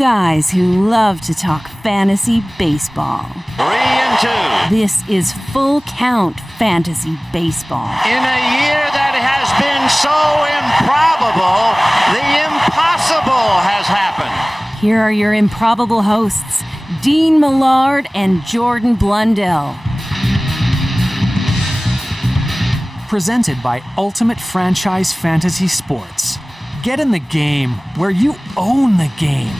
guys who love to talk fantasy baseball. 3-2. This is Full Count Fantasy Baseball. In a year that has been so improbable, the impossible has happened. Here are your improbable hosts, Dean Millard and Jordan Blundell. Presented by Ultimate Franchise Fantasy Sports. Get in the game where you own the game.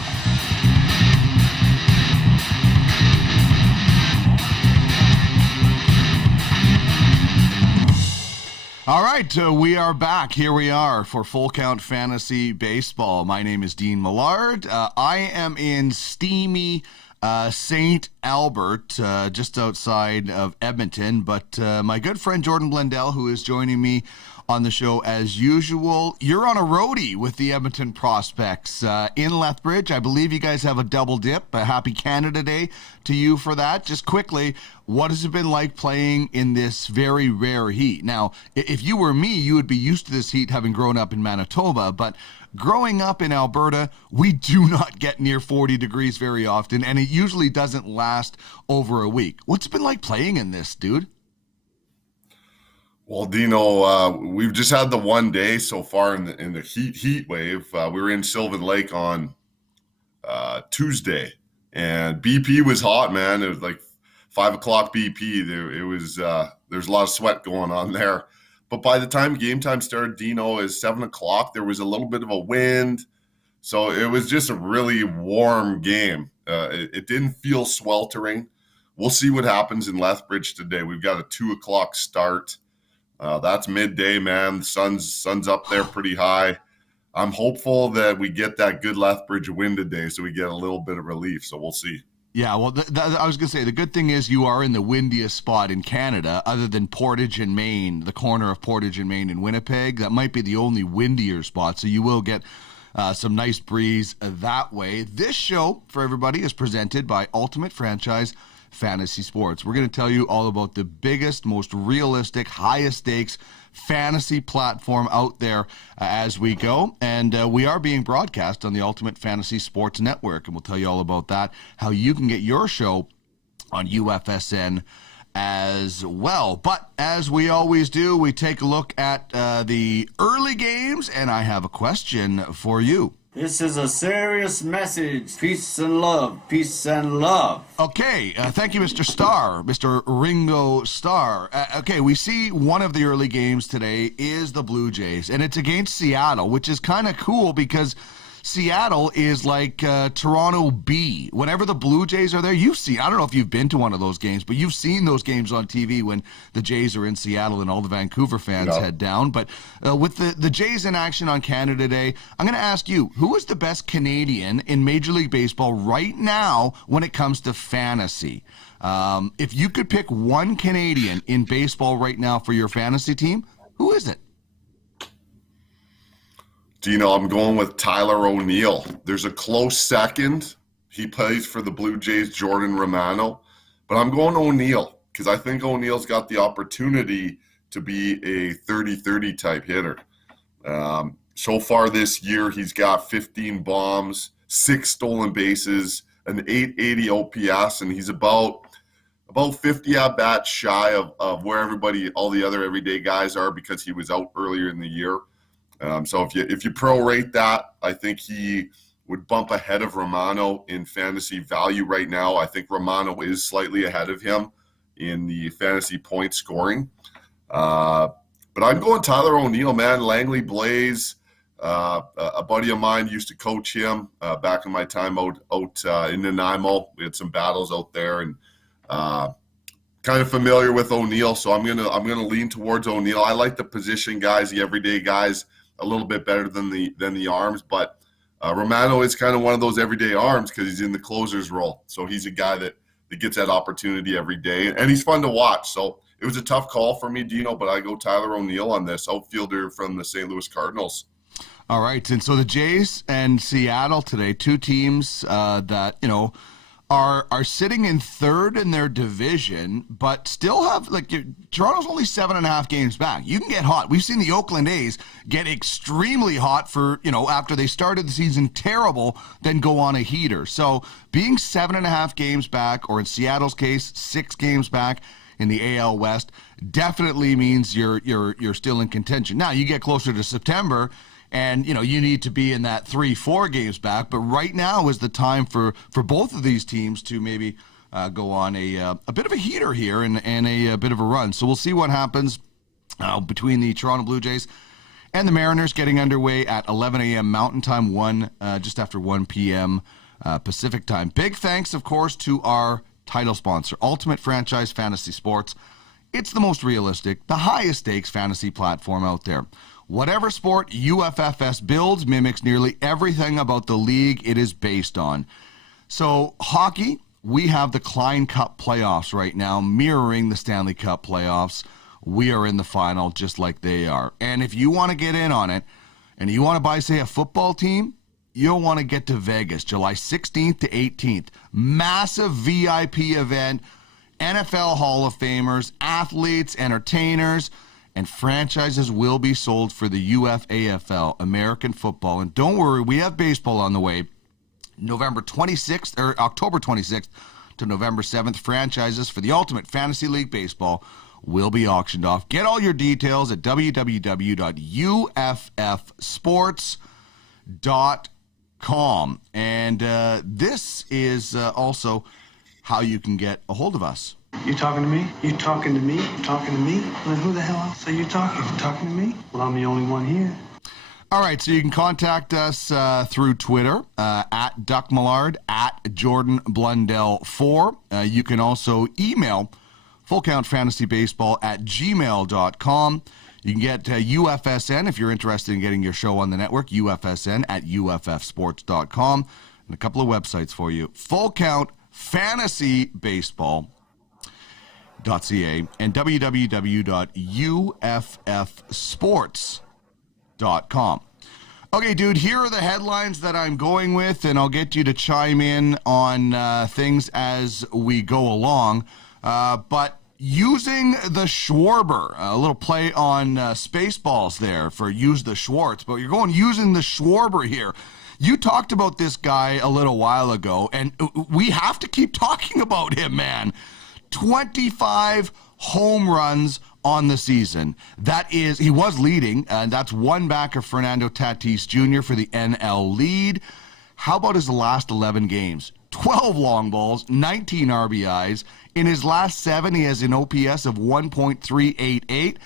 All right, we are back. Here we are for Full Count Fantasy Baseball. My name is Dean Millard. I am in steamy St. Albert, just outside of Edmonton. But my good friend Jordan Blundell, who is joining me on the show as usual. You're on a roadie with the Edmonton Prospects in Lethbridge. I believe you guys have a double dip. A happy Canada Day to you for that. Just quickly, what has it been like playing in this very rare heat? Now, if you were me, you would be used to this heat having grown up in Manitoba, but growing up in Alberta, we do not get near 40 degrees very often, and it usually doesn't last over a week. What's it been like playing in this, dude? Well, Dino, we've just had the one day so far in the heat wave. We were in Sylvan Lake on Tuesday, and BP was hot, man. It was like 5 o'clock BP. There's a lot of sweat going on there. But by the time game time started, Dino, is 7 o'clock. There was a little bit of a wind, so it was just a really warm game. It didn't feel sweltering. We'll see what happens in Lethbridge today. We've got a 2 o'clock start. That's midday, man. The sun's up there pretty high. I'm hopeful that we get that good Lethbridge wind today so we get a little bit of relief. So we'll see. Yeah, well, I was going to say, the good thing is you are in the windiest spot in Canada other than Portage and Main, the corner of Portage and Main in Winnipeg. That might be the only windier spot, so you will get some nice breeze that way. This show, for everybody, is presented by Ultimate Franchise Fantasy Sports. We're going to tell you all about the biggest, most realistic, highest stakes fantasy platform out there as we go. And we are being broadcast on the Ultimate Fantasy Sports Network. And we'll tell you all about that, how you can get your show on UFSN as well. But as we always do, we take a look at the early games. And I have a question for you. This is a serious message. Peace and love. Peace and love. Okay. Thank you, Mr. Starr, Mr. Ringo Starr. Okay, we see one of the early games today is the Blue Jays, and it's against Seattle, which is kind of cool because Seattle is like Toronto B. Whenever the Blue Jays are there, I don't know if you've been to one of those games, but you've seen those games on TV when the Jays are in Seattle and all the Vancouver fans head down. But with the Jays in action on Canada Day, I'm going to ask you, who is the best Canadian in Major League Baseball right now when it comes to fantasy? If you could pick one Canadian in baseball right now for your fantasy team, who is it? Dino, I'm going with Tyler O'Neill. There's a close second. He plays for the Blue Jays, Jordan Romano. But I'm going O'Neill because I think O'Neill's got the opportunity to be a 30-30 type hitter. So far this year, he's got 15 bombs, 6 stolen bases, an 880 OPS, and he's about 50 at-bats shy of where all the other everyday guys are because he was out earlier in the year. So if you prorate that, I think he would bump ahead of Romano in fantasy value right now. I think Romano is slightly ahead of him in the fantasy point scoring. But I'm going Tyler O'Neill, man. Langley Blaze, a buddy of mine used to coach him back in my time out in Nanaimo. We had some battles out there, and kind of familiar with O'Neill, so I'm gonna lean towards O'Neill. I like the position guys, the everyday guys, a little bit better than the arms, but Romano is kind of one of those everyday arms because he's in the closer's role. So he's a guy that gets that opportunity every day, and he's fun to watch. So it was a tough call for me, Dino, but I go Tyler O'Neill on this, outfielder from the St. Louis Cardinals. All right, and so the Jays and Seattle today, two teams that, are sitting in third in their division, but still have, Toronto's only 7.5 games back. You can get hot. We've seen the Oakland A's get extremely hot for, after they started the season terrible, then go on a heater. So being 7.5 games back, or in Seattle's case, 6 games back in the AL West, definitely means you're still in contention. Now, you get closer to September, and, you need to be in that 3-4 games back. But right now is the time for both of these teams to maybe go on a bit of a heater here and a bit of a run. So we'll see what happens between the Toronto Blue Jays and the Mariners, getting underway at 11 a.m. Mountain Time, just after 1 p.m. Pacific Time. Big thanks, of course, to our title sponsor, Ultimate Franchise Fantasy Sports. It's the most realistic, the highest stakes fantasy platform out there. Whatever sport UFFS builds mimics nearly everything about the league it is based on. So hockey, we have the Klein Cup playoffs right now, mirroring the Stanley Cup playoffs. We are in the final just like they are. And if you want to get in on it, and you want to buy, say, a football team, you'll want to get to Vegas, July 16th to 18th. Massive VIP event, NFL Hall of Famers, athletes, entertainers, and franchises will be sold for the UFAFL, American football. And don't worry, we have baseball on the way. October 26th to November 7th, franchises for the Ultimate Fantasy League Baseball will be auctioned off. Get all your details at www.uffsports.com. And this is also how you can get a hold of us. You talking to me? You talking to me? You talking to me? Well, who the hell else are you talking? You talking to me? Well, I'm the only one here. All right, so you can contact us through Twitter, at Duck Millard, at Jordan Blundell 4. You can also email fullcountfantasybaseball@gmail.com. You can get UFSN if you're interested in getting your show on the network, UFSN at uffsports.com. And a couple of websites for you, fullcountfantasybaseball.ca and www.uffsports.com. Okay, dude, here are the headlines that I'm going with, and I'll get you to chime in on things as we go along. But using the Schwarber, a little play on Spaceballs there for use the Schwartz, but you're going using the Schwarber here. You talked about this guy a little while ago, and we have to keep talking about him, man. 25 home runs on the season. He was leading, and that's one back of Fernando Tatis Jr. for the NL lead. How about his last 11 games? 12 long balls, 19 RBIs. In his last 7, he has an OPS of 1.388.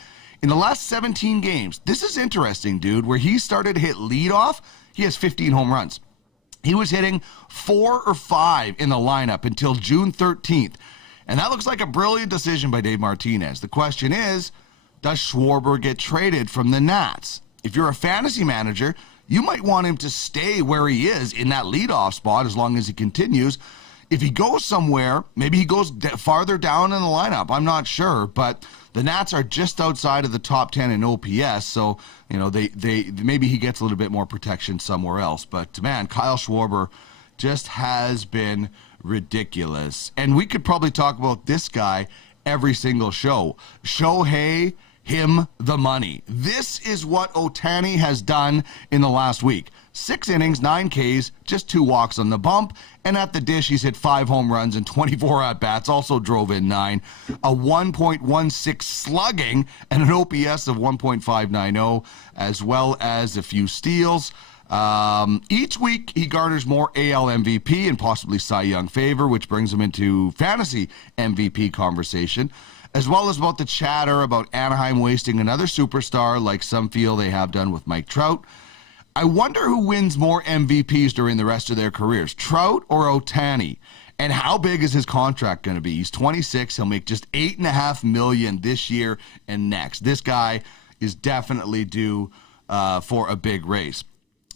In the last 17 games, this is interesting, dude, where he started to hit leadoff, he has 15 home runs. He was hitting 4 or 5 in the lineup until June 13th. And that looks like a brilliant decision by Dave Martinez. The question is, does Schwarber get traded from the Nats? If you're a fantasy manager, you might want him to stay where he is in that leadoff spot as long as he continues. If he goes somewhere, maybe he goes farther down in the lineup. I'm not sure, but the Nats are just outside of the top 10 in OPS, so they maybe he gets a little bit more protection somewhere else. But man, Kyle Schwarber just has been ridiculous. And we could probably talk about this guy every single show. Shohei, him the money. This is what Ohtani has done in the last week. 6 innings, 9 Ks, just 2 walks on the bump. And at the dish, he's hit 5 home runs and 24 at-bats, also drove in 9. A 1.16 slugging and an OPS of 1.590, as well as a few steals. Each week, he garners more AL MVP and possibly Cy Young favor, which brings him into fantasy MVP conversation, as well as about the chatter about Anaheim wasting another superstar like some feel they have done with Mike Trout. I wonder who wins more MVPs during the rest of their careers, Trout or Ohtani? And how big is his contract going to be? He's 26. He'll make just $8.5 million this year and next. This guy is definitely due for a big race.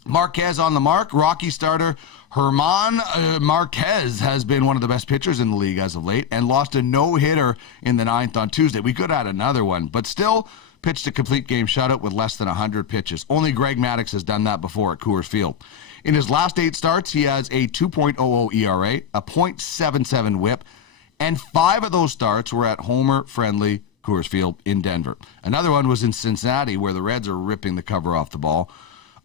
Marquez on the mark. Rocky starter German Marquez has been one of the best pitchers in the league as of late and lost a no-hitter in the 9th on Tuesday. We could add another one, but still pitched a complete game shutout with less than 100 pitches. Only Greg Maddux has done that before at Coors Field. In his last 8 starts, he has a 2.00 ERA, a .77 whip, and 5 of those starts were at homer-friendly Coors Field in Denver. Another one was in Cincinnati, where the Reds are ripping the cover off the ball.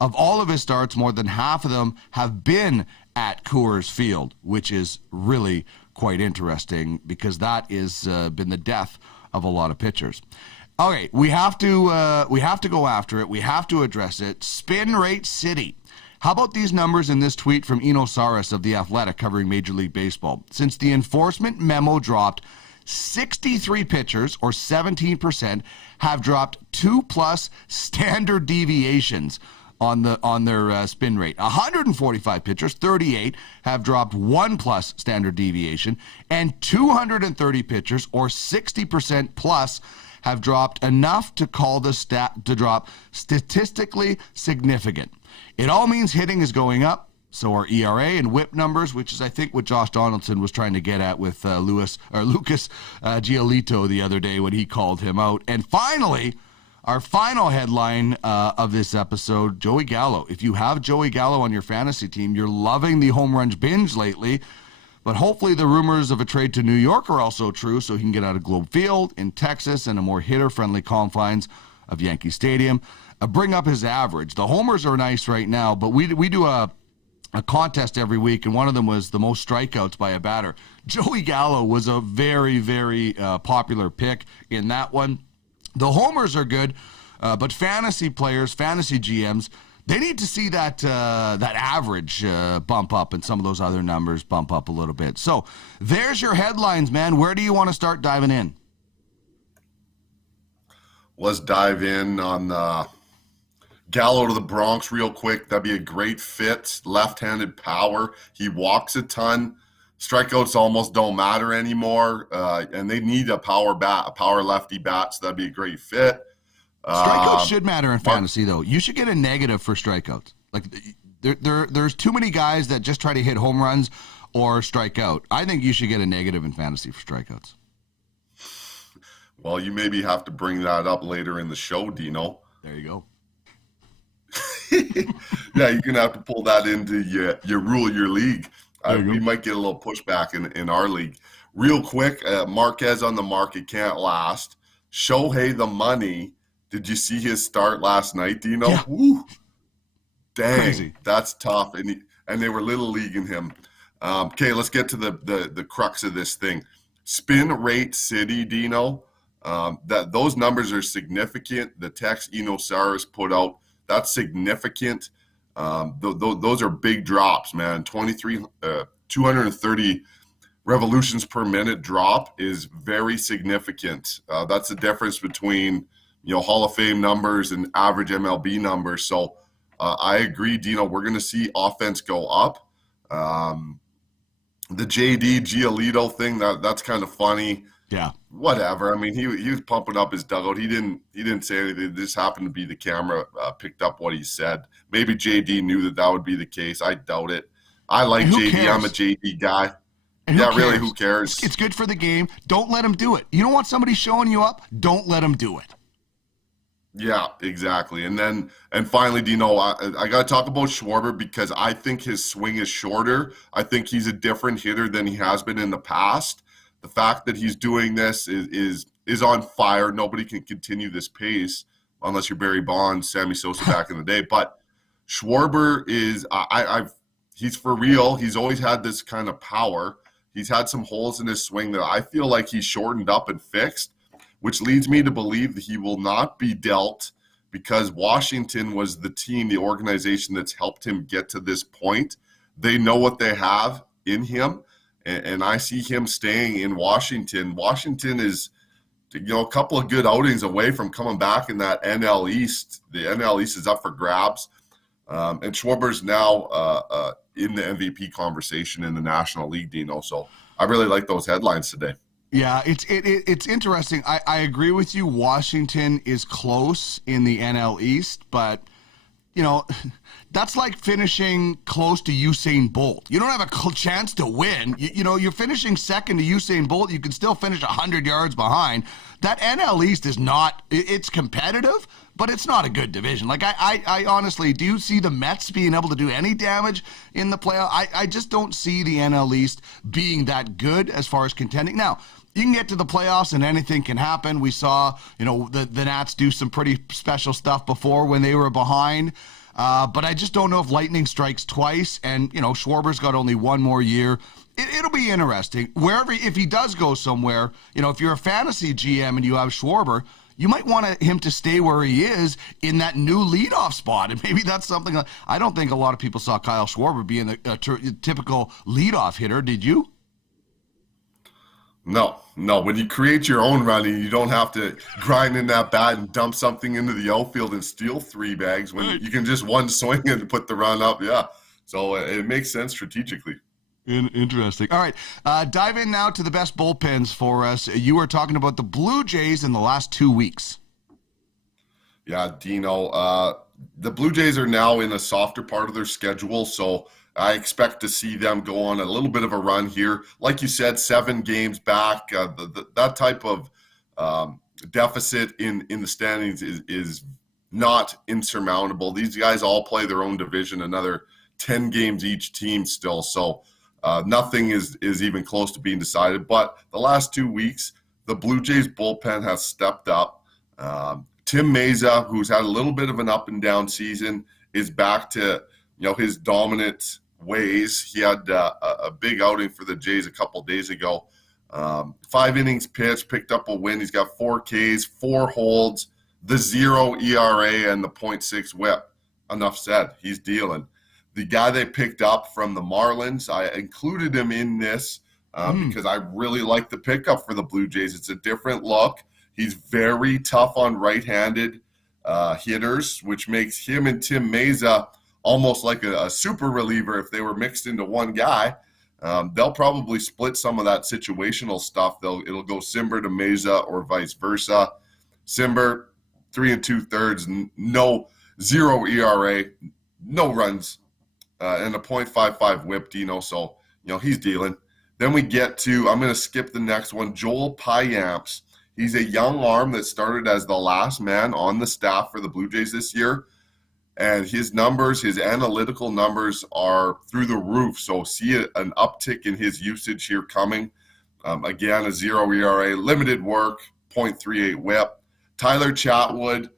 Of all of his starts, more than half of them have been at Coors Field, which is really quite interesting because that has been the death of a lot of pitchers. Okay, we have to go after it. We have to address it. Spin rate city. How about these numbers in this tweet from Eno Saris of The Athletic covering Major League Baseball? Since the enforcement memo dropped, 63 pitchers, or 17%, have dropped 2+ standard deviations on their spin rate. 145 pitchers, 38, have dropped 1+ standard deviation, and 230 pitchers, or 60% plus, have dropped enough to call the stat to drop statistically significant. It all means hitting is going up. So are ERA and WHIP numbers, which is, I think, what Josh Donaldson was trying to get at with Lucas Giolito the other day when he called him out. And finally, our final headline of this episode, Joey Gallo. If you have Joey Gallo on your fantasy team, you're loving the home runs binge lately. But hopefully the rumors of a trade to New York are also true, so he can get out of Globe Field in Texas and a more hitter-friendly confines of Yankee Stadium. Bring up his average. The homers are nice right now, but we do a contest every week, and one of them was the most strikeouts by a batter. Joey Gallo was a very, very popular pick in that one. The homers are good, but fantasy players, fantasy GMs, they need to see that average bump up and some of those other numbers bump up a little bit. So there's your headlines, man. Where do you want to start diving in? Let's dive in on Gallo to the Bronx real quick. That'd be a great fit. Left-handed power. He walks a ton. Strikeouts almost don't matter anymore, and they need a power bat, a power lefty bat, so that'd be a great fit. Strikeouts should matter in fantasy, though. You should get a negative for strikeouts. Like there's too many guys that just try to hit home runs or strike out. I think you should get a negative in fantasy for strikeouts. Well, you maybe have to bring that up later in the show, Dino. There you go. Yeah, you're going to have to pull that into your rule your league. We might get a little pushback in our league. Real quick, Marquez on the market can't last. Shohei the money. Did you see his start last night, Dino? Yeah. Woo. Dang, Crazy. That's tough. And they were little leaguing him. Okay, let's get to the crux of this thing. Spin rate city, Dino. That those numbers are significant. The text Eno Saris put out, that's significant. Those are big drops, man. 230 revolutions per minute drop is very significant. That's the difference between Hall of Fame numbers and average MLB numbers. So I agree, Dino. We're going to see offense go up. The JD Giolito thing, that's kind of funny. Yeah. Whatever. I mean, he was pumping up his dugout. He didn't say anything. It just happened to be the camera picked up what he said. Maybe JD knew that would be the case. I doubt it. I like JD. Cares? I'm a JD guy. And yeah, really, who cares? It's good for the game. Don't let him do it. You don't want somebody showing you up? Don't let him do it. Yeah, exactly. And finally, Dino, I got to talk about Schwarber because I think his swing is shorter. I think he's a different hitter than he has been in the past. The fact that he's doing this is on fire. Nobody can continue this pace unless you're Barry Bonds, Sammy Sosa back in the day. But Schwarber is he's for real. He's always had this kind of power. He's had some holes in his swing that I feel like he's shortened up and fixed, which leads me to believe that he will not be dealt because Washington was the team, the organization that's helped him get to this point. They know what they have in him. And I see him staying in Washington. Washington is, a couple of good outings away from coming back in that NL East. The NL East is up for grabs. And Schwarber's now in the MVP conversation in the National League, Dino. So I really like those headlines today. Yeah, it's interesting. I agree with you. Washington is close in the NL East, but that's like finishing close to Usain Bolt. You don't have a chance to win. You're finishing second to Usain Bolt. You can still finish 100 yards behind. That NL East is not, it's competitive, but it's not a good division. Like, I honestly, do you see the Mets being able to do any damage in the playoff? I just don't see the NL East being that good as far as contending. Now, you can get to the playoffs and anything can happen. We saw, the Nats do some pretty special stuff before when they were behind. But I just don't know if lightning strikes twice. And, Schwarber's got only one more year. It'll be interesting. If he does go somewhere, if you're a fantasy GM and you have Schwarber, you might want him to stay where he is in that new leadoff spot. And maybe that's something. I don't think a lot of people saw Kyle Schwarber being a typical leadoff hitter. Did you? No. When you create your own run, you don't have to grind in that bat and dump something into the outfield and steal 3 bags when you can just one swing and put the run up. Yeah. So it makes sense strategically. Interesting. All right. Dive in now to the best bullpens for us. You were talking about the Blue Jays in the last 2 weeks. Yeah, Dino. The Blue Jays are now in a softer part of their schedule, so I expect to see them go on a little bit of a run here. Like you said, 7 games back. That type of deficit in the standings is not insurmountable. These guys all play their own division, another 10 games each team still. So nothing is even close to being decided. But the last 2 weeks, the Blue Jays bullpen has stepped up. Tim Meza, who's had a little bit of an up and down season, is back to his dominant ways. He had a big outing for the Jays a couple days ago. 5 innings pitched, picked up a win. He's got 4 Ks, 4 holds, the 0 ERA, and the 0.6 WHIP. Enough said. He's dealing. The guy they picked up from the Marlins, I included him in this because I really like the pickup for the Blue Jays. It's a different look. He's very tough on right-handed hitters, which makes him and Tim Meza almost like a super reliever if they were mixed into one guy. They'll probably split some of that situational stuff. It'll go Simber to Meza or vice versa. Simber, 3 2/3, 0 ERA, no runs, and a 0.55 WHIP, Dino. So, he's dealing. Then we get to, I'm going to skip the next one, Joel Payamps. He's a young arm that started as the last man on the staff for the Blue Jays this year. And his numbers, his analytical numbers are through the roof. So see an uptick in his usage here coming. Again, a 0 ERA, limited work, 0.38 WHIP. Tyler Chatwood,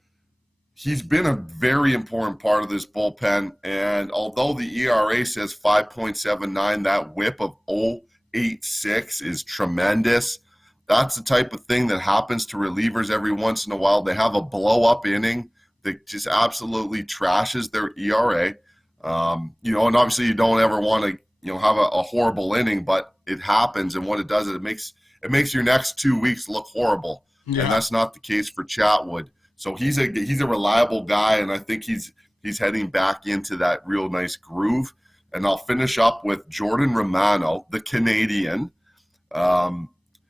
he's been a very important part of this bullpen. And although the ERA says 5.79, that WHIP of 0.86 is tremendous. That's the type of thing that happens to relievers every once in a while. They have a blow-up inning that just absolutely trashes their ERA. And obviously you don't ever want to, have a horrible inning, but it happens. And what it does is it makes your next 2 weeks look horrible. Yeah. And that's not the case for Chatwood. So he's a reliable guy, and I think he's heading back into that real nice groove. And I'll finish up with Jordan Romano, the Canadian.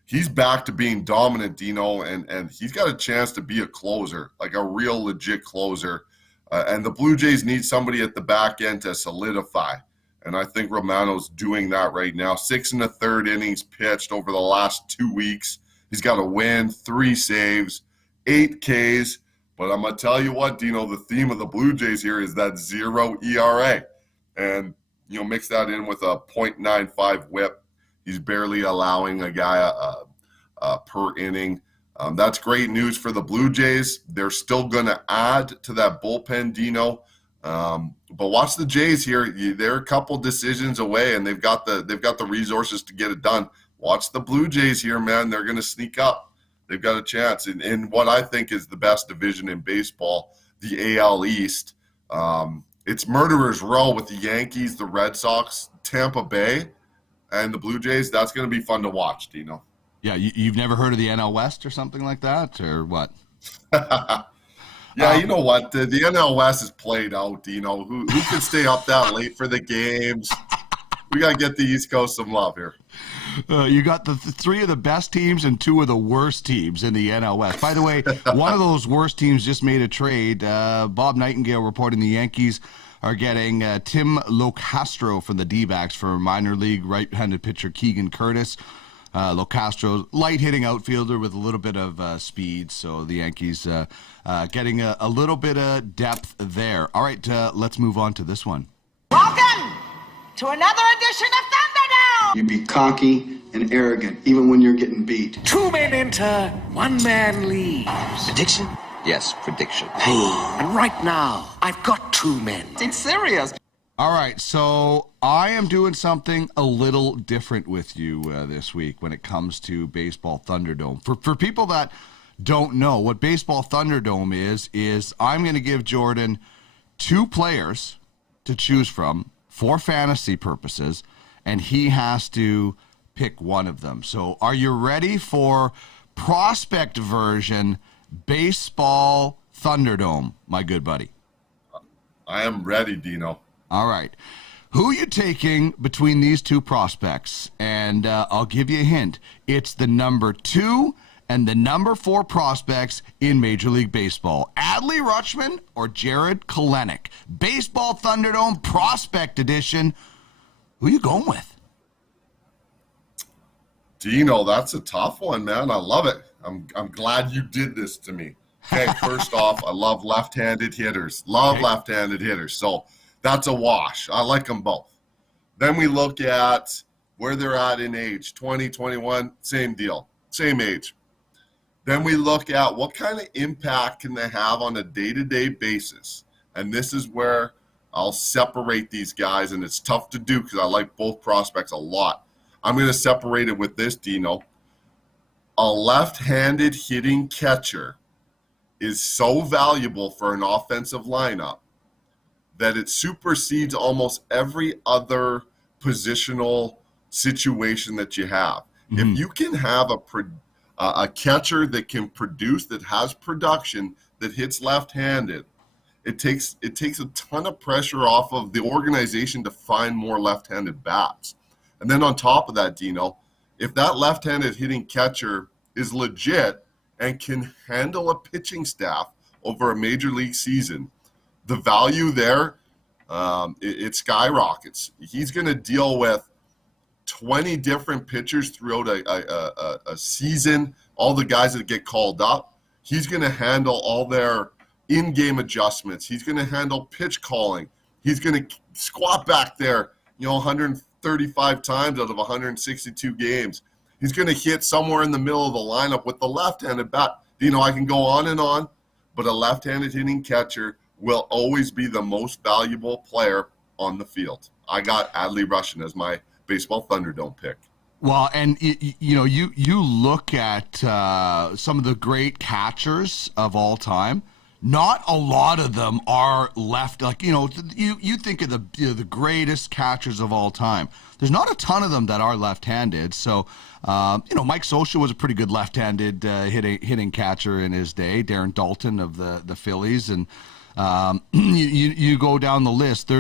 He's back to being dominant, Dino, and he's got a chance to be a closer, like a real legit closer. And the Blue Jays need somebody at the back end to solidify. And I think Romano's doing that right now. 6 1/3 innings pitched over the last 2 weeks. He's got a win, 3 saves, 8 Ks. But I'm going to tell you what, Dino, the theme of the Blue Jays here is that 0 ERA. And, mix that in with a 0.95 WHIP. He's barely allowing a guy per inning. That's great news for the Blue Jays. They're still going to add to that bullpen, Dino. But watch the Jays here. They're a couple decisions away, and they've got the resources to get it done. Watch the Blue Jays here, man. They're going to sneak up. They've got a chance in what I think is the best division in baseball, the AL East. It's Murderer's Row with the Yankees, the Red Sox, Tampa Bay, and the Blue Jays. That's going to be fun to watch, Dino. Yeah, you've never heard of the NL West or something like that, or what? Yeah, you know what? The NL West is played out, Dino. Who can stay up that late for the games? We got to get the East Coast some love here. You got the three of the best teams and two of the worst teams in the NL West. By the way, one of those worst teams just made a trade. Bob Nightingale reporting the Yankees are getting Tim Locastro from the D-backs for minor league right-handed pitcher Keegan Curtis. Locastro, light-hitting outfielder with a little bit of speed, so the Yankees getting a little bit of depth there. All right, let's move on to this one. Welcome to another edition of Thunderdome! You be cocky and arrogant, even when you're getting beat. 2 men enter, 1 man leaves. Prediction? Yes, prediction. And right now, I've got 2 men. It's serious. All right, so I am doing something a little different with you this week when it comes to Baseball Thunderdome. For people that don't know, what Baseball Thunderdome is I'm going to give Jordan 2 players to choose from for fantasy purposes, and he has to pick one of them. So are you ready for prospect version Baseball Thunderdome, my good buddy? I am ready, Dino. All right. Who are you taking between these 2 prospects? And I'll give you a hint. It's the number 2 and the number 4 prospects in Major League Baseball. Adley Rutschman or Jared Kelenic. Baseball Thunderdome Prospect Edition. Who are you going with? Dino, that's a tough one, man. I love it. I'm glad you did this to me. Okay, first off, I love left-handed hitters. Left-handed hitters. So that's a wash. I like them both. Then we look at where they're at in age. 20, 21, same deal. Same age. Then we look at what kind of impact can they have on a day-to-day basis. And this is where I'll separate these guys, and it's tough to do because I like both prospects a lot. I'm going to separate it with this, Dino. A left-handed hitting catcher is so valuable for an offensive lineup that it supersedes almost every other positional situation that you have. Mm-hmm. If you can have a catcher that can produce, that has production, that hits left-handed, it takes a ton of pressure off of the organization to find more left-handed bats. And then on top of that, Dino, if that left-handed hitting catcher is legit and can handle a pitching staff over a major league season, the value there, it skyrockets. He's going to deal with 20 different pitchers throughout a season, all the guys that get called up. He's going to handle all their in-game adjustments. He's going to handle pitch calling. He's going to squat back there, 135 times out of 162 games. He's going to hit somewhere in the middle of the lineup with the left-handed bat. I can go on and on, but a left-handed hitting catcher will always be the most valuable player on the field. I got Adley Rutschman as my Baseball Thunderdome pick. Well, and you look at some of the great catchers of all time. Not a lot of them are left. You think of the greatest catchers of all time. There's not a ton of them that are left-handed. So, Mike Scioscia was a pretty good left-handed hitting catcher in his day. Darren Daulton of the Phillies, and you go down the list.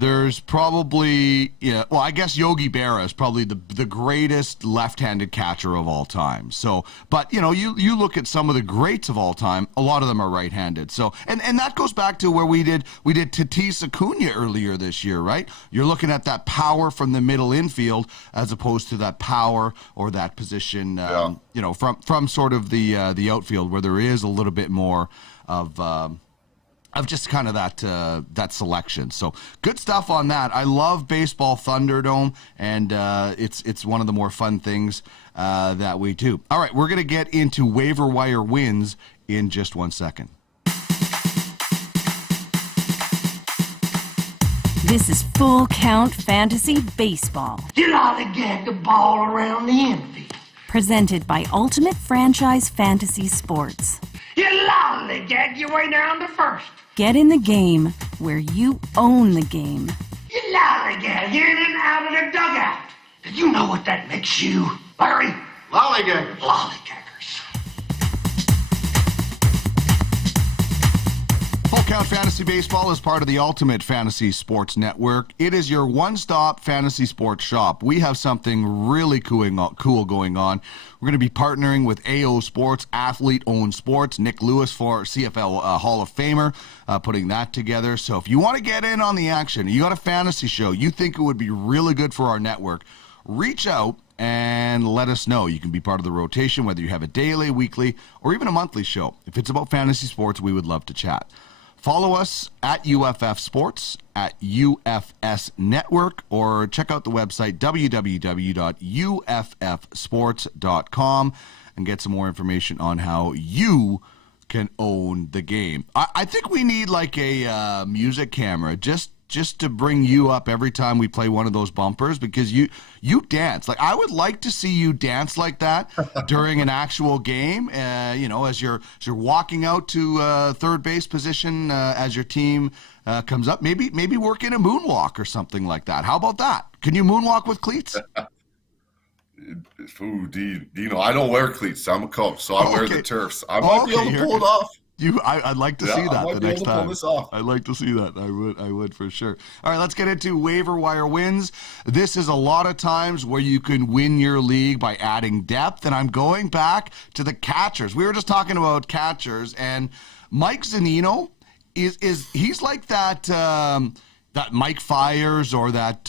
There's probably, I guess Yogi Berra is probably the greatest left-handed catcher of all time. So, but, you look at some of the greats of all time, a lot of them are right-handed. So, and that goes back to where we did Tatis Acuna earlier this year, right? You're looking at that power from the middle infield as opposed to that power or that position, from sort of the outfield where there is a little bit more of just kind of that selection. So good stuff on that. I love Baseball Thunderdome, and it's one of the more fun things that we do. All right, we're going to get into waiver wire wins in just 1 second. This is Full Count Fantasy Baseball. You lollygag the ball around the infield. Presented by Ultimate Franchise Fantasy Sports. You lollygag your way down to first. Get in the game where you own the game. You lollygag in and out of the dugout. Do you know what that makes you, Larry? Lollygaggers. Lollygaggers. Full Count Fantasy Baseball is part of the Ultimate Fantasy Sports Network. It is your one-stop fantasy sports shop. We have something really cool going on. We're going to be partnering with AO Sports, athlete-owned sports. Nick Lewis, for CFL Hall of Famer, putting that together. So if you want to get in on the action, you got a fantasy show, you think it would be really good for our network, reach out and let us know. You can be part of the rotation, whether you have a daily, weekly, or even a monthly show. If it's about fantasy sports, we would love to chat. Follow us at UFF Sports, at UFS Network, or check out the website www.uffsports.com and get some more information on how you can own the game. I think we need like a music camera just to bring you up every time we play one of those bumpers, because you dance. Like, I would like to see you dance like that during an actual game, as you're walking out to third base position as your team comes up. Maybe work in a moonwalk or something like that. How about that? Can you moonwalk with cleats? Ooh, Dino, I don't wear cleats. I'm a coach, so I wear the turfs. I might be able to pull it off. I'd like to see that the next time. Pull this off. I'd like to see that. I would for sure. All right, let's get into waiver wire wins. This is a lot of times where you can win your league by adding depth, and I'm going back to the catchers. We were just talking about catchers, and Mike Zunino he's like that that Mike Fiers or that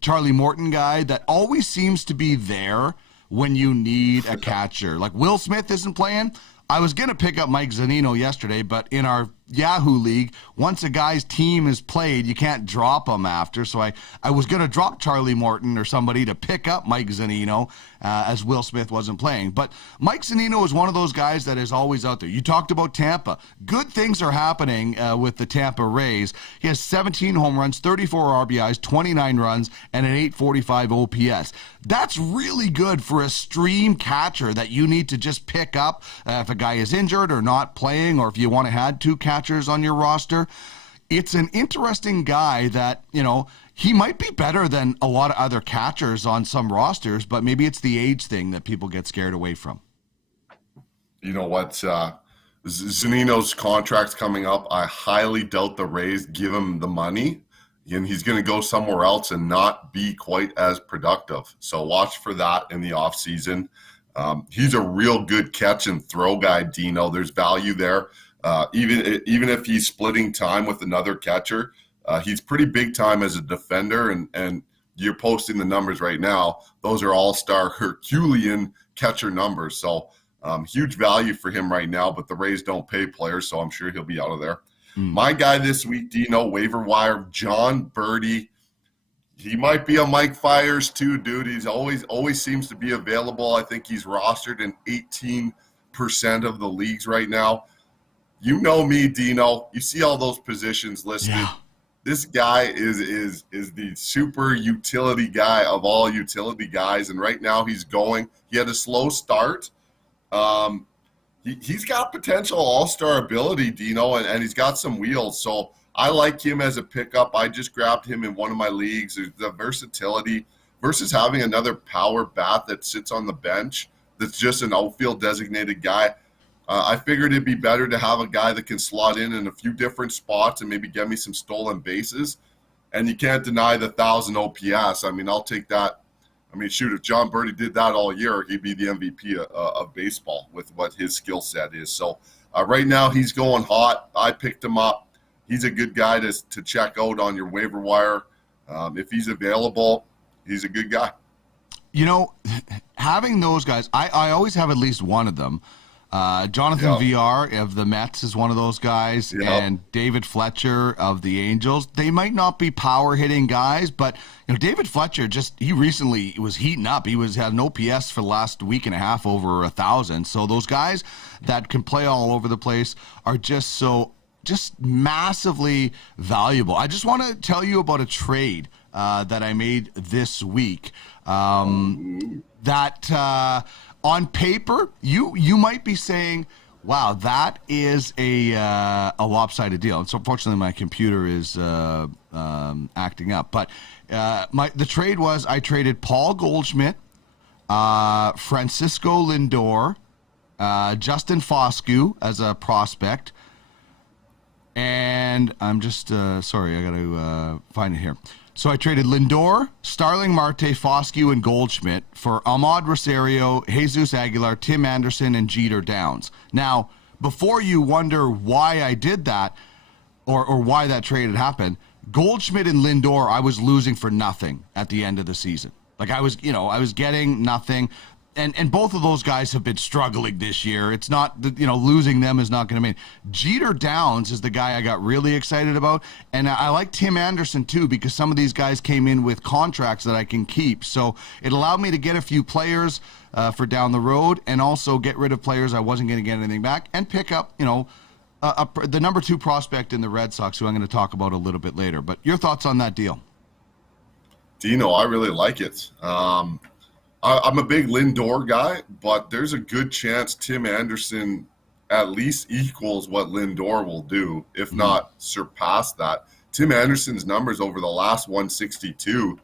Charlie Morton guy that always seems to be there when you need a catcher. Like, Will Smith isn't playing. I was going to pick up Mike Zunino yesterday, but in our Yahoo League, once a guy's team is played, you can't drop him after. So I was going to drop Charlie Morton or somebody to pick up Mike Zunino as Will Smith wasn't playing. But Mike Zunino is one of those guys that is always out there. You talked about Tampa. Good things are happening with the Tampa Rays. He has 17 home runs, 34 RBIs, 29 runs, and an 845 OPS. That's really good for a stream catcher that you need to just pick up if a guy is injured or not playing, or if you want to add two catchers on your roster. It's an interesting guy that, he might be better than a lot of other catchers on some rosters, but maybe it's the age thing that people get scared away from. You know what? Zunino's contract's coming up. I highly doubt the Rays give him the money, and he's going to go somewhere else and not be quite as productive. So watch for that in the offseason. He's a real good catch and throw guy, Dino. There's value there. Even if he's splitting time with another catcher, he's pretty big time as a defender, and you're posting the numbers right now. Those are all-star Herculean catcher numbers. So huge value for him right now, but the Rays don't pay players, so I'm sure he'll be out of there. My guy this week, Dino, waiver wire, John Birdie. He might be a Mike Fiers too, dude. He's always seems to be available. I think he's rostered in 18% of the leagues right now. You know me, Dino. You see all those positions listed. Yeah. This guy is the super utility guy of all utility guys, and right now he's going. He had a slow start. He's got potential all-star ability, Dino, and he's got some wheels. So I like him as a pickup. I just grabbed him in one of my leagues. There's the versatility versus having another power bat that sits on the bench that's just an outfield designated guy. I figured it'd be better to have a guy that can slot in a few different spots and maybe get me some stolen bases. And you can't deny the 1,000 OPS. I mean, I'll take that. I mean, shoot, if John Birdie did that all year, he'd be the MVP of baseball with what his skill set is. So right now he's going hot. I picked him up. He's a good guy to check out on your waiver wire. If he's available, he's a good guy. Having those guys, I always have at least one of them. Jonathan VR of the Mets is one of those guys, and David Fletcher of the Angels. They might not be power hitting guys, but David Fletcher he recently was heating up. He had an OPS for the last week and a half over 1,000. So those guys that can play all over the place are just massively valuable. I just want to tell you about a trade that I made this week. On paper, you might be saying, wow, that is a lopsided deal. And so unfortunately, my computer is acting up. But the trade was I traded Paul Goldschmidt, Francisco Lindor, Justin Foscue as a prospect, And I'm just, sorry, I got to find it here. So I traded Lindor, Starling Marte, Foscue, and Goldschmidt for Ahmad Rosario, Jesus Aguilar, Tim Anderson, and Jeter Downs. Now, before you wonder why I did that or why that trade had happened, Goldschmidt and Lindor, I was losing for nothing at the end of the season. Like I was getting nothing. And both of those guys have been struggling this year. It's not, losing them is not going to mean. Jeter Downs is the guy I got really excited about. And I like Tim Anderson, too, because some of these guys came in with contracts that I can keep. So it allowed me to get a few players for down the road and also get rid of players I wasn't going to get anything back and pick up, the number 2 prospect in the Red Sox, who I'm going to talk about a little bit later. But your thoughts on that deal? Dino, I really like it. I'm a big Lindor guy, but there's a good chance Tim Anderson at least equals what Lindor will do, if not surpass that. Tim Anderson's numbers over the last 162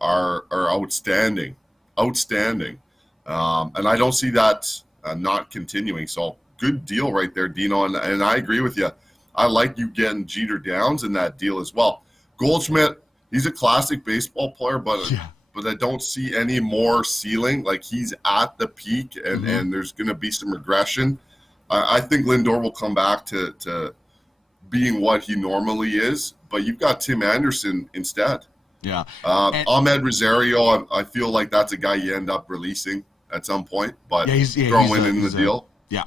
are outstanding. And I don't see that not continuing. So good deal right there, Dino. And I agree with you. I like you getting Jeter Downs in that deal as well. Goldschmidt, he's a classic baseball player, but I don't see any more ceiling. Like he's at the peak, and there's going to be some regression. I think Lindor will come back to being what he normally is, but you've got Tim Anderson instead. Yeah. Ahmed Rosario, I feel like that's a guy you end up releasing at some point, but throwing in the deal. Yeah.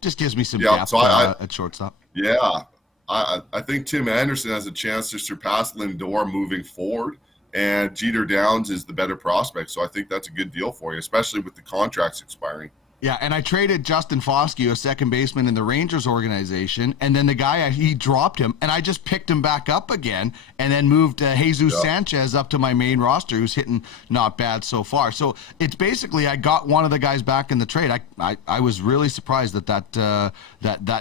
Just gives me some depth at shortstop. Yeah. I think Tim Anderson has a chance to surpass Lindor moving forward. And Jeter Downs is the better prospect. So I think that's a good deal for you, especially with the contracts expiring. Yeah, and I traded Justin Foscue, a second baseman in the Rangers organization, and then the guy, he dropped him, and I just picked him back up again and then moved Jesus Sanchez up to my main roster, who's hitting not bad so far. So it's basically I got one of the guys back in the trade. I was really surprised the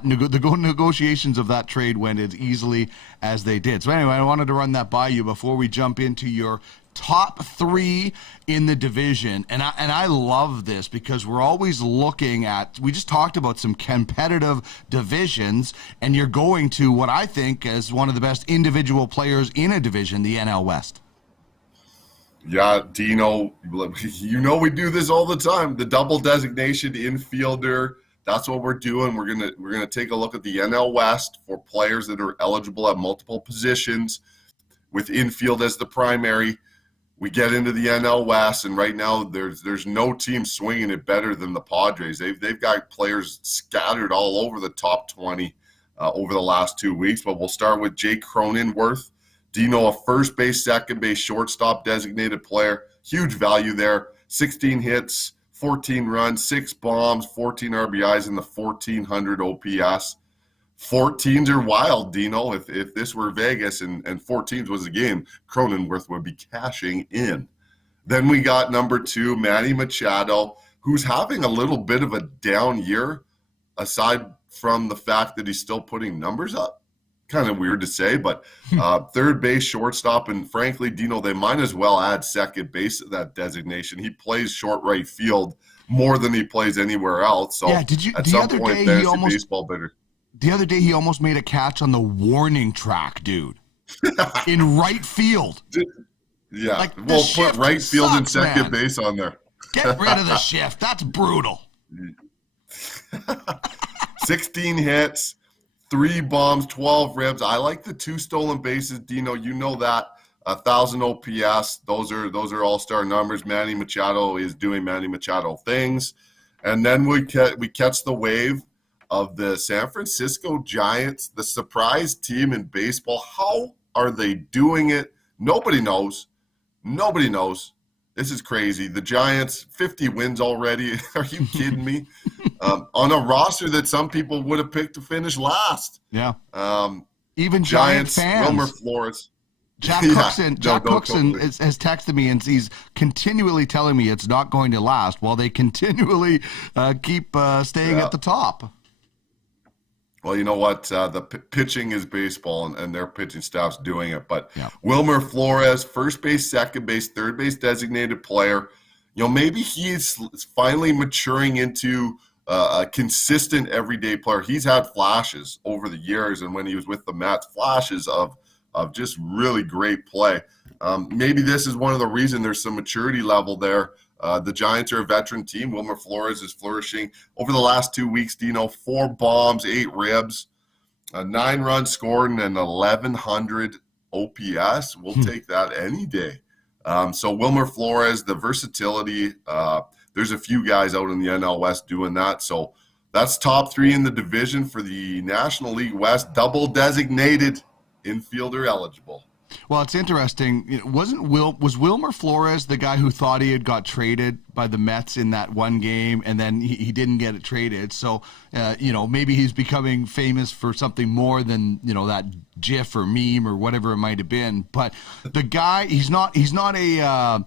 negotiations of that trade went as easily as they did. So anyway, I wanted to run that by you before we jump into your top 3 in the division. And I love this because we're always looking at, we just talked about some competitive divisions, and you're going to what I think is one of the best individual players in a division, the NL West. Yeah, Dino, we do this all the time. The double designation infielder, that's what we're doing. We're gonna take a look at the NL West for players that are eligible at multiple positions with infield as the primary. We get into the NL West, and right now there's no team swinging it better than the Padres. They've got players scattered all over the top 20 over the last 2 weeks. But we'll start with Jake Cronenworth. Dino, a first base, second base, shortstop designated player. Huge value there. 16 hits, 14 runs, 6 bombs, 14 RBIs in the 1,400 OPS. 14s are wild, Dino. If this were Vegas and 14s was a game, Cronenworth would be cashing in. Then we got number 2, Manny Machado, who's having a little bit of a down year, aside from the fact that he's still putting numbers up. Kind of weird to say, but third base, shortstop, and frankly, Dino, they might as well add second base to that designation. He plays short right field more than he plays anywhere else. So at some point, fantasy baseball better. The other day, he almost made a catch on the warning track, dude, in right field. Yeah, like, we'll put right field sucks, and second base on there. Get rid of the shift. That's brutal. 16 hits, 3 bombs, 12 ribs. I like the 2 stolen bases, Dino. You know that. 1,000 OPS. Those are all-star numbers. Manny Machado is doing Manny Machado things. And then we catch the wave of the San Francisco Giants, the surprise team in baseball. How are they doing it? Nobody knows. This is crazy. The Giants, 50 wins already. Are you kidding me? On a roster that some people would have picked to finish last. Yeah. Even Giants fans. Wilmer Flores. Jack Cookson has texted me, and he's continually telling me it's not going to last while they continually keep staying at the top. Well, you know what? The pitching is baseball, and their pitching staff's doing it. But Wilmer Flores, first base, second base, third base designated player. Maybe he is finally maturing into a consistent everyday player. He's had flashes over the years, and when he was with the Mets, flashes of just really great play. Maybe this is one of the reasons there's some maturity level there. The Giants are a veteran team. Wilmer Flores is flourishing. Over the last 2 weeks, 4 bombs, 8 ribs, 9 runs scored, and an 1,100 OPS. We'll take that any day. So Wilmer Flores, the versatility, there's a few guys out in the NL West doing that. So that's top 3 in the division for the National League West, double designated infielder eligible. Well, it's interesting. Was Wilmer Flores the guy who thought he had got traded by the Mets in that one game, and then he didn't get it traded? So, maybe he's becoming famous for something more than that GIF or meme or whatever it might have been. But the guy, he's not a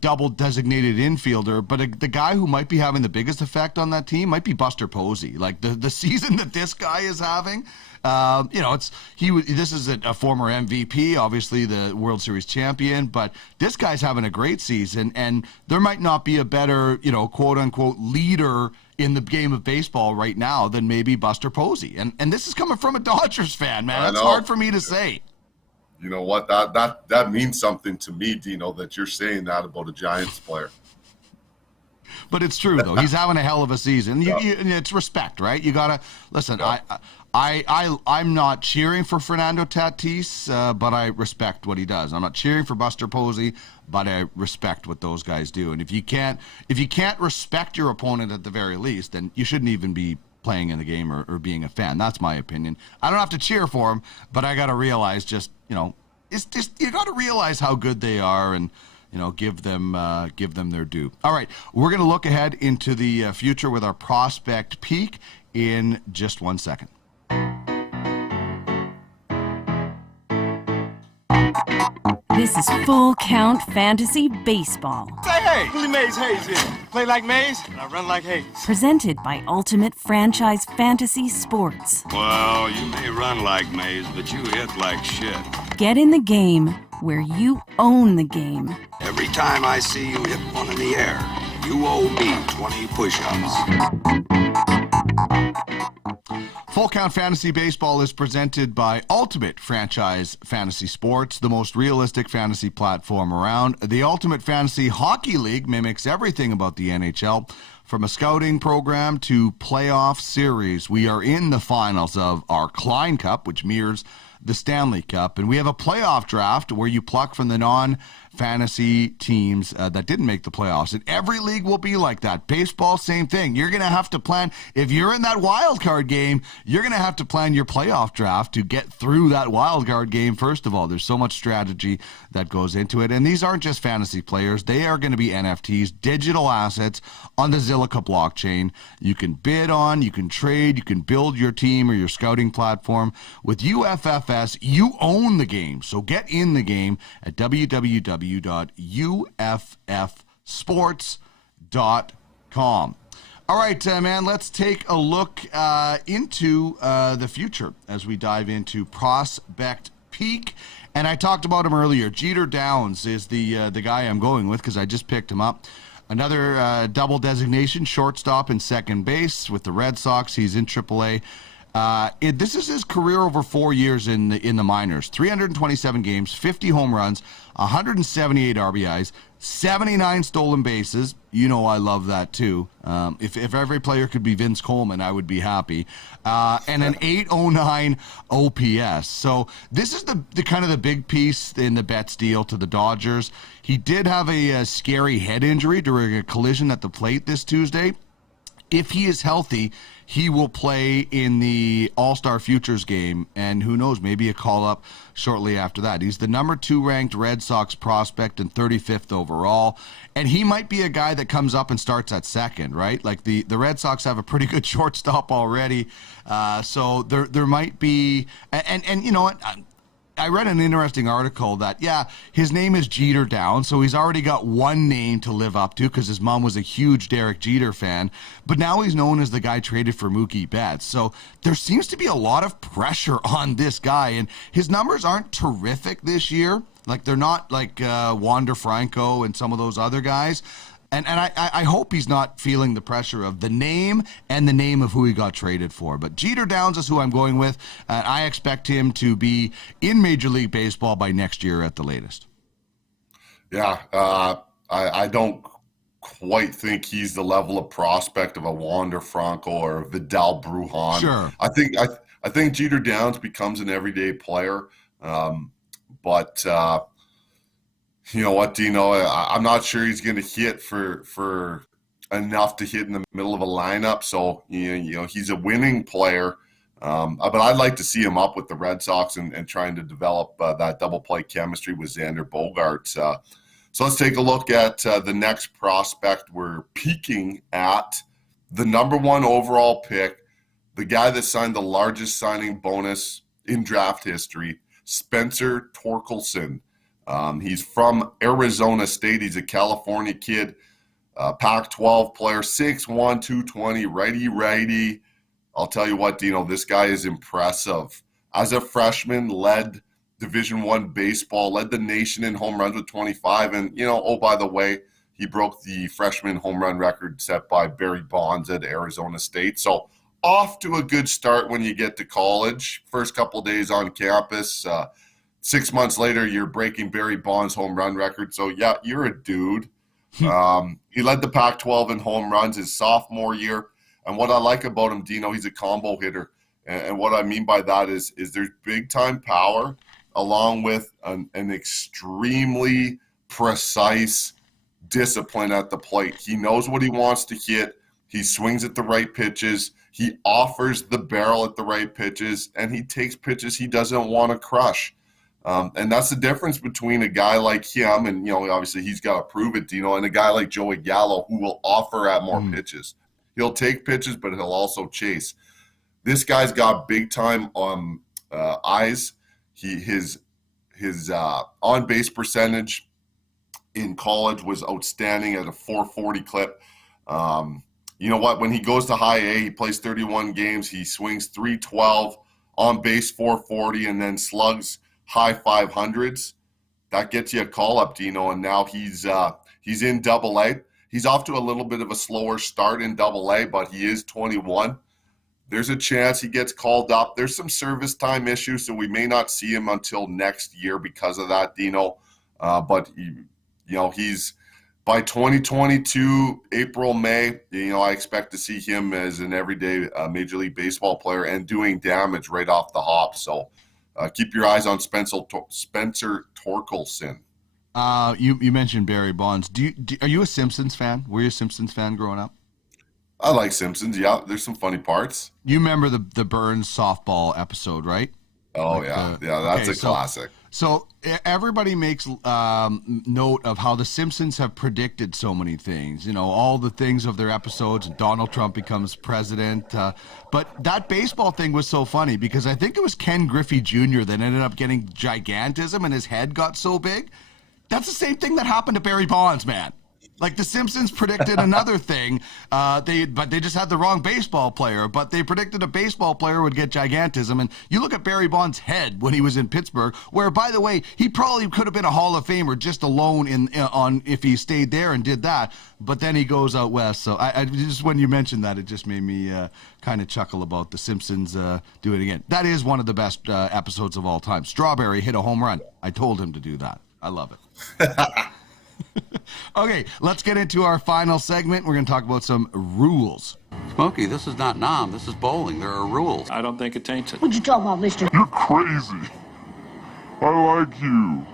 double designated infielder, but the guy who might be having the biggest effect on that team might be Buster Posey. Like the season that this guy is having. This is a former MVP, obviously the World Series champion, but this guy's having a great season, and there might not be a better, quote unquote leader in the game of baseball right now than maybe Buster Posey. And this is coming from a Dodgers fan, man. It's hard for me to say. You know what? That means something to me, Dino, that you're saying that about a Giants player. But it's true, though. He's having a hell of a season. It's respect, right? You gotta listen. Yeah. I'm not cheering for Fernando Tatis, but I respect what he does. I'm not cheering for Buster Posey, but I respect what those guys do. And if you can't respect your opponent at the very least, then you shouldn't even be playing in the game or being a fan. That's my opinion. I don't have to cheer for him, but I got to realize it's just you got to realize how good they are and. Give them their due. All right, we're going to look ahead into the future with our prospect peak in just 1 second. This is Full Count Fantasy Baseball. Say hey, Billy Mays Hayes here. Play like Mays, and I run like Hayes. Presented by Ultimate Franchise Fantasy Sports. Well, you may run like Mays, but you hit like shit. Get in the game where you own the game. Every time I see you hit one in the air, you owe me 20 push-ups. Full Count Fantasy Baseball is presented by Ultimate Franchise Fantasy Sports, the most realistic fantasy platform around. The Ultimate Fantasy Hockey League mimics everything about the NHL, from a scouting program to playoff series. We are in the finals of our Klein Cup, which mirrors the Stanley Cup, and we have a playoff draft where you pluck from the non-fantasy teams that didn't make the playoffs. And every league will be like that. Baseball, same thing. You're going to have to plan. If you're in that wild card game, you're going to have to plan your playoff draft to get through that wild card game. First of all, there's so much strategy that goes into it. And these aren't just fantasy players. They are going to be NFTs, digital assets on the Zilliqa blockchain. You can bid on, you can trade, you can build your team or your scouting platform. With UFFS, you own the game. So get in the game at www.uffsports.com. All right, man, let's take a look into the future as we dive into prospect peak. And I talked about him earlier. Jeter Downs is the guy I'm going with because I just picked him up. Another double designation, shortstop and second base with the Red Sox. He's in AAA. This is his career over 4 years in the minors. 327 games, 50 home runs, 178 RBIs, 79 stolen bases. You know I love that too. If every player could be Vince Coleman, I would be happy. And an 809 OPS. So this is the kind of the big piece in the Betts deal to the Dodgers. He did have a scary head injury during a collision at the plate this Tuesday. If he is healthy, he will play in the All-Star Futures game, and who knows, maybe a call-up shortly after that. He's the number 2 ranked Red Sox prospect and 35th overall, and he might be a guy that comes up and starts at second, right? Like the Red Sox have a pretty good shortstop already, so there might be, and you know what? I read an interesting article that, his name is Jeter Downs, so he's already got one name to live up to because his mom was a huge Derek Jeter fan, but now he's known as the guy traded for Mookie Betts. So there seems to be a lot of pressure on this guy, and his numbers aren't terrific this year. Like, they're not like Wander Franco and some of those other guys. And I hope he's not feeling the pressure of the name and the name of who he got traded for. But Jeter Downs is who I'm going with. I expect him to be in Major League Baseball by next year at the latest. Yeah, I don't quite think he's the level of prospect of a Wander Franco or Vidal Brujan. Sure. I think Jeter Downs becomes an everyday player. But you know what, Dino? I'm not sure he's going to hit for enough to hit in the middle of a lineup. So you know he's a winning player, but I'd like to see him up with the Red Sox and trying to develop that double play chemistry with Xander Bogaerts. So let's take a look at the next prospect. We're peeking at the number 1 overall pick, the guy that signed the largest signing bonus in draft history, Spencer Torkelson. He's from Arizona State. He's a California kid, Pac-12 player, 6'1", 220, righty. I'll tell you what, Dino, this guy is impressive. As a freshman, led Division I baseball, led the nation in home runs with 25. And, you know, oh, by the way, he broke the freshman home run record set by Barry Bonds at Arizona State. So off to a good start when you get to college. First couple of days on campus, 6 months later, you're breaking Barry Bonds' home run record. So, yeah, you're a dude. He led the Pac-12 in home runs his sophomore year. And what I like about him, Dino, he's a combo hitter. And what I mean by that is there's big-time power along with an extremely precise discipline at the plate. He knows what he wants to hit. He swings at the right pitches. He offers the barrel at the right pitches. And he takes pitches he doesn't want to crush. And that's the difference between a guy like him, and, you know, obviously he's got to prove it, Dino, and a guy like Joey Gallo who will offer at more pitches. He'll take pitches, but he'll also chase. This guy's got big-time eyes. His on-base percentage in college was outstanding at a 440 clip. You know what? When he goes to high A, he plays 31 games. He swings 312, on base 440, and then slugs high 500s. That gets you a call-up, Dino, and now he's in Double-A. He's off to a little bit of a slower start in Double-A, but he is 21. There's a chance he gets called up. There's some service time issues, so we may not see him until next year because of that, Dino. But he's by 2022, April, May. I expect to see him as an everyday Major League Baseball player and doing damage right off the hop. So keep your eyes on Spencer Torkelson. You mentioned Barry Bonds. Are you a Simpsons fan? Were you a Simpsons fan growing up? I like Simpsons. Yeah, there's some funny parts. You remember the Burns softball episode, right? Oh, like that's a classic. So everybody makes note of how the Simpsons have predicted so many things. All the things of their episodes. Donald Trump becomes president. But that baseball thing was so funny because I think it was Ken Griffey Jr. that ended up getting gigantism and his head got so big. That's the same thing that happened to Barry Bonds, man. Like the Simpsons predicted another thing, but they just had the wrong baseball player. But they predicted a baseball player would get gigantism. And you look at Barry Bonds' head when he was in Pittsburgh, where, by the way, he probably could have been a Hall of Famer just alone on if he stayed there and did that. But then he goes out west. So I just when you mentioned that, it just made me kind of chuckle about the Simpsons doing it again. That is one of the best episodes of all time. Strawberry hit a home run. I told him to do that. I love it. Okay, let's get into our final segment. We're going to talk about some rules. Smokey, this is not Nam. This is bowling. There are rules. I don't think it taints it. What you talking about, mister? You're crazy. I like you,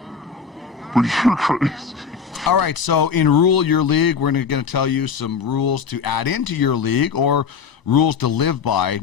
but you're crazy. All right, so in Rule Your League, we're going to tell you some rules to add into your league or rules to live by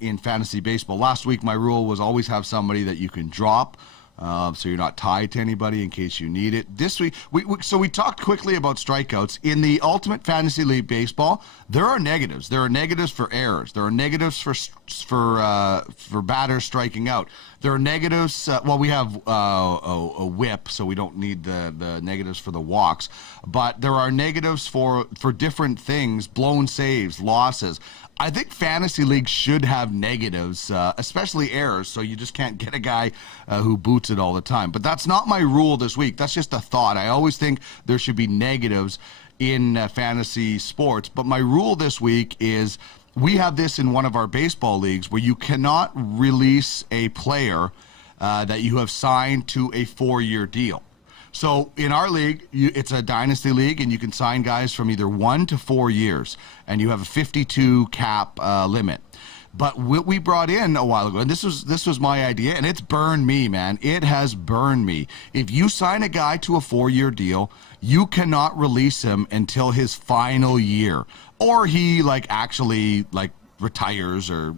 in fantasy baseball. Last week, my rule was always have somebody that you can drop. So you're not tied to anybody in case you need it. This week, we talked quickly about strikeouts. In the Ultimate Fantasy League Baseball, there are negatives. There are negatives for errors. There are negatives for batters striking out. There are negatives. We have a whip, so we don't need the negatives for the walks. But there are negatives for different things: blown saves, losses. I think fantasy leagues should have negatives, especially errors, so you just can't get a guy who boots it all the time. But that's not my rule this week. That's just a thought. I always think there should be negatives in fantasy sports. But my rule this week is we have this in one of our baseball leagues where you cannot release a player that you have signed to a 4-year deal. So in our league, it's a dynasty league, and you can sign guys from either 1 to 4 years, and you have a 52 cap limit. But what we brought in a while ago, and this was my idea, and it's burned me, man. It has burned me. If you sign a guy to a 4-year deal, you cannot release him until his final year, or he actually retires, or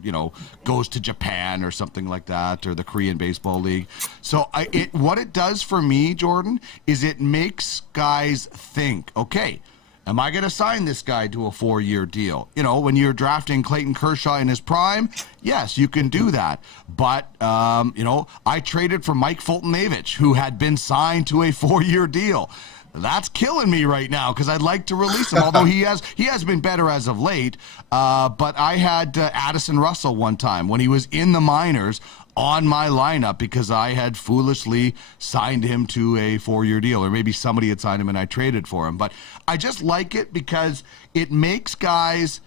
goes to Japan or something like that, or the Korean Baseball League. So what it does for me, Jordan, is it makes guys think, okay, am I going to sign this guy to a 4-year deal? When you're drafting Clayton Kershaw in his prime, yes, you can do that. But, I traded for Mike Fultonavich, who had been signed to a 4-year deal. That's killing me right now because I'd like to release him, although he has been better as of late. But I had Addison Russell one time when he was in the minors on my lineup because I had foolishly signed him to a 4-year deal, or maybe somebody had signed him and I traded for him. But I just like it because it makes guys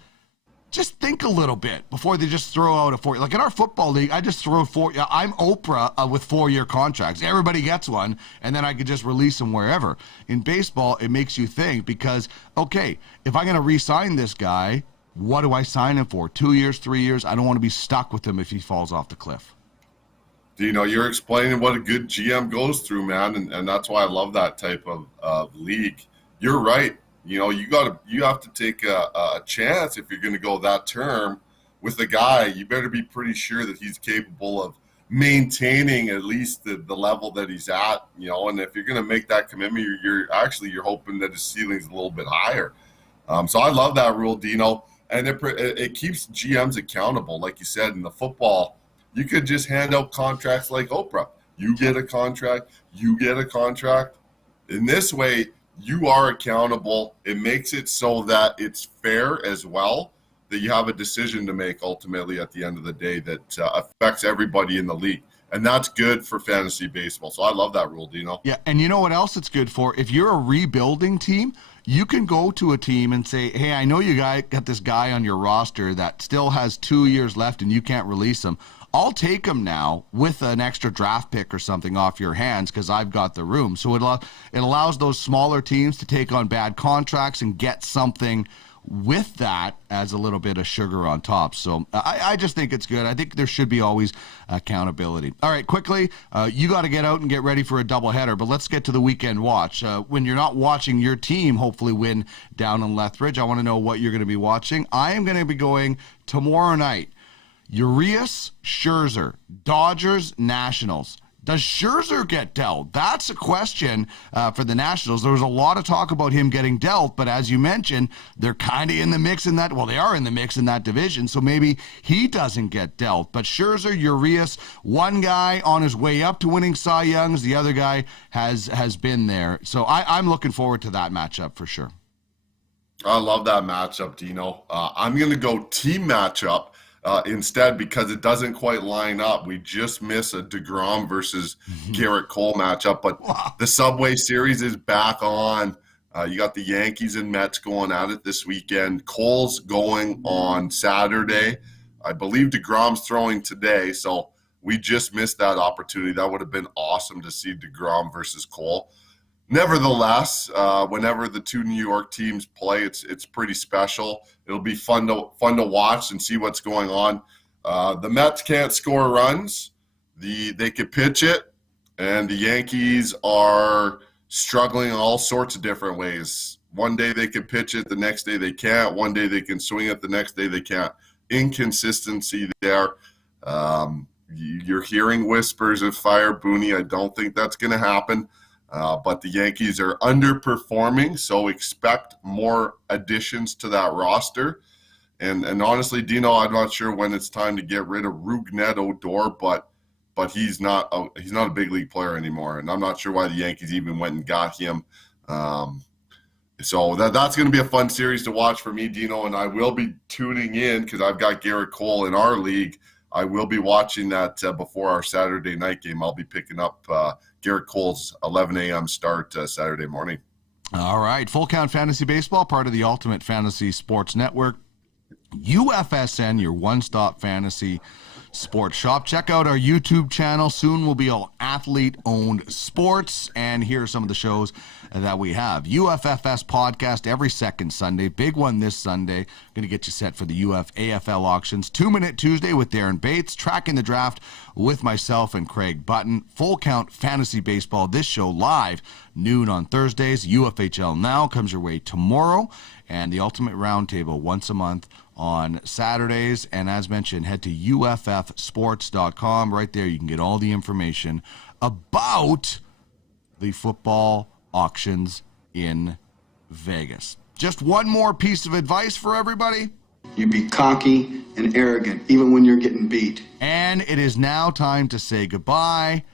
just think a little bit before they just throw out a 4. Like in our football league, I just throw 4. I'm Oprah with 4-year contracts. Everybody gets one, and then I could just release them wherever. In baseball, it makes you think because, okay, if I'm going to re-sign this guy, what do I sign him for? 2 years, 3 years? I don't want to be stuck with him if he falls off the cliff. You're explaining what a good GM goes through, man, and that's why I love that type of league. You're right. You have to take a chance if you're going to go that term with a guy. You better be pretty sure that he's capable of maintaining at least the level that he's at. And if you're going to make that commitment, you're hoping that his ceiling's a little bit higher. So I love that rule, Dino, and it keeps GMs accountable. Like you said, in the football, you could just hand out contracts like Oprah. You get a contract, you get a contract. In this way, you are accountable. It makes it so that it's fair as well, that you have a decision to make ultimately at the end of the day that affects everybody in the league. And that's good for fantasy baseball. So I love that rule, Dino. Yeah, and you know what else it's good for? If you're a rebuilding team, you can go to a team and say, hey, I know you got this guy on your roster that still has 2 years left and you can't release him. I'll take him now with an extra draft pick or something off your hands because I've got the room. So it allows those smaller teams to take on bad contracts and get something with that as a little bit of sugar on top. So I just think it's good. I think there should be always accountability. All right, quickly, you got to get out and get ready for a doubleheader, but let's get to the weekend watch. When you're not watching your team hopefully win down in Lethbridge, I want to know what you're going to be watching. I am going to be going tomorrow night. Urias, Scherzer, Dodgers, Nationals. Does Scherzer get dealt? That's a question for the Nationals. There was a lot of talk about him getting dealt, but as you mentioned, they're kind of in the mix in that. Well, they are in the mix in that division, so maybe he doesn't get dealt. But Scherzer, Urias, one guy on his way up to winning Cy Youngs, the other guy has been there. So I'm looking forward to that matchup for sure. I love that matchup, Dino. I'm going to go team matchup. Instead, because it doesn't quite line up. We just miss a DeGrom versus Garrett Cole matchup, but the Subway Series is back on. You got the Yankees and Mets going at it this weekend. Cole's going on Saturday. I believe DeGrom's throwing today, so we just missed that opportunity. That would have been awesome to see DeGrom versus Cole. Nevertheless, whenever the two New York teams play, it's pretty special. It'll be fun to watch and see what's going on. The Mets can't score runs. They could pitch it, and the Yankees are struggling in all sorts of different ways. One day they can pitch it, the next day they can't. One day they can swing it, the next day they can't. Inconsistency there. You're hearing whispers of fire Booney. I don't think that's going to happen. But the Yankees are underperforming, so expect more additions to that roster. And honestly, Dino, I'm not sure when it's time to get rid of Rougned Odor, but he's not a big league player anymore, and I'm not sure why the Yankees even went and got him. So that's going to be a fun series to watch for me, Dino, and I will be tuning in because I've got Garrett Cole in our league. I will be watching that before our Saturday night game. I'll be picking up Garrett Cole's 11 a.m. start Saturday morning. All right. Full Count Fantasy Baseball, part of the Ultimate Fantasy Sports Network. UFSN, your one-stop fantasy sports shop. Check out our YouTube channel. Soon will be all athlete-owned sports. And here are some of the shows that we have. UFFS podcast every second Sunday. Big one this Sunday. Going to get you set for the AFL auctions. 2-Minute Tuesday with Darren Bates. Tracking the draft with myself and Craig Button. Full Count Fantasy Baseball. This show live noon on Thursdays. UFHL Now comes your way tomorrow. And the Ultimate Roundtable once a month on Saturdays. And as mentioned, head to uffsports.com. Right there you can get all the information about the football auctions in Vegas. Just one more piece of advice for everybody. You be cocky and arrogant even when you're getting beat. And it is now time to say goodbye.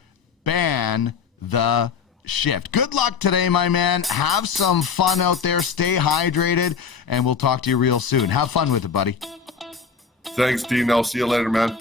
Ban the shift. Good luck today, my man. Have some fun out there. Stay hydrated, and we'll talk to you real soon. Have fun with it, buddy. Thanks, Dean. I'll see you later, man.